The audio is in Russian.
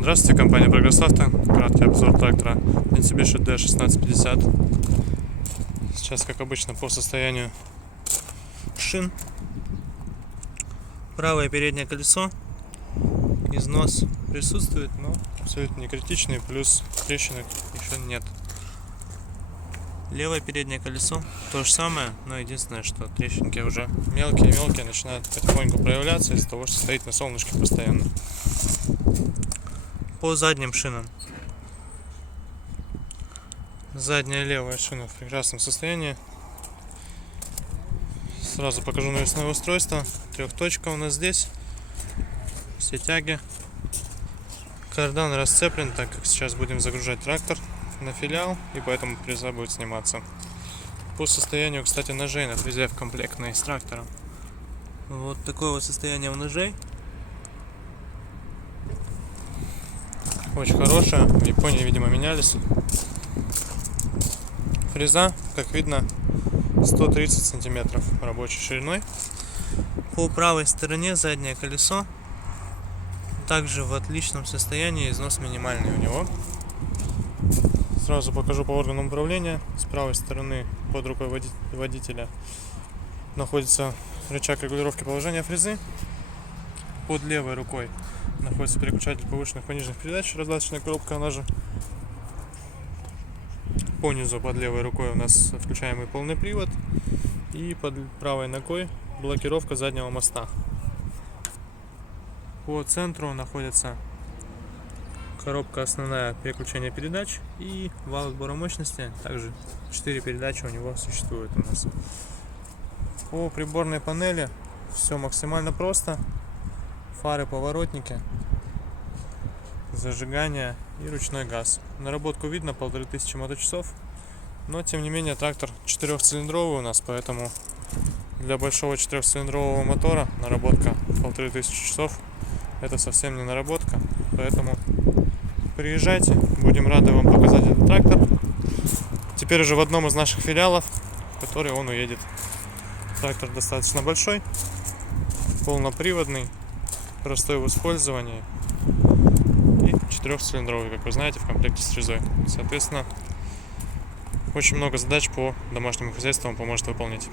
Здравствуйте, компания Прогресс Авто. Краткий обзор трактора Mitsubishi D1650. Сейчас, как обычно, по состоянию шин. Правое переднее колесо. Износ присутствует, но абсолютно не критичный. Плюс трещинок еще нет. Левое переднее колесо то же самое, но единственное, что трещинки уже мелкие начинают потихоньку проявляться из-за того, что стоит на солнышке постоянно. По задним шинам. Задняя левая шина в прекрасном состоянии. Сразу покажу навесное устройство. Трехточка у нас здесь. Все тяги. Кардан расцеплен, так как сейчас будем загружать трактор на филиал, и поэтому фреза будет сниматься. По состоянию, кстати, ножей на фрезе в комплектной с трактором. Вот такое вот состояние у ножей. Очень хорошая. В Японии, видимо, менялись. Фреза, как видно, 130 сантиметров рабочей шириной. По правой стороне заднее колесо также в отличном состоянии, износ минимальный у него. Сразу покажу по органам управления. С правой стороны под рукой водителя находится рычаг регулировки положения фрезы. Под левой рукой находится переключатель повышенных пониженных передач, раздаточная коробка, она же. По низу под левой рукой у нас включаемый полный привод. И под правой ногой блокировка заднего моста. По центру находится коробка основная переключения передач и вал сбора мощности. Также 4 передачи у него существует у нас. По приборной панели все максимально просто. Фары, поворотники, зажигание и ручной газ. Наработку видно 1500 моточасов, но тем не менее трактор 4-цилиндровый у нас, поэтому для большого 4-цилиндрового мотора наработка 1500 часов это совсем не наработка, поэтому приезжайте, будем рады вам показать этот трактор. Теперь уже в одном из наших филиалов, в который он уедет. Трактор достаточно большой, полноприводный, простой в использовании и 4-цилиндровый, как вы знаете, в комплекте с фрезой. Соответственно, очень много задач по домашнему хозяйству он поможет выполнить.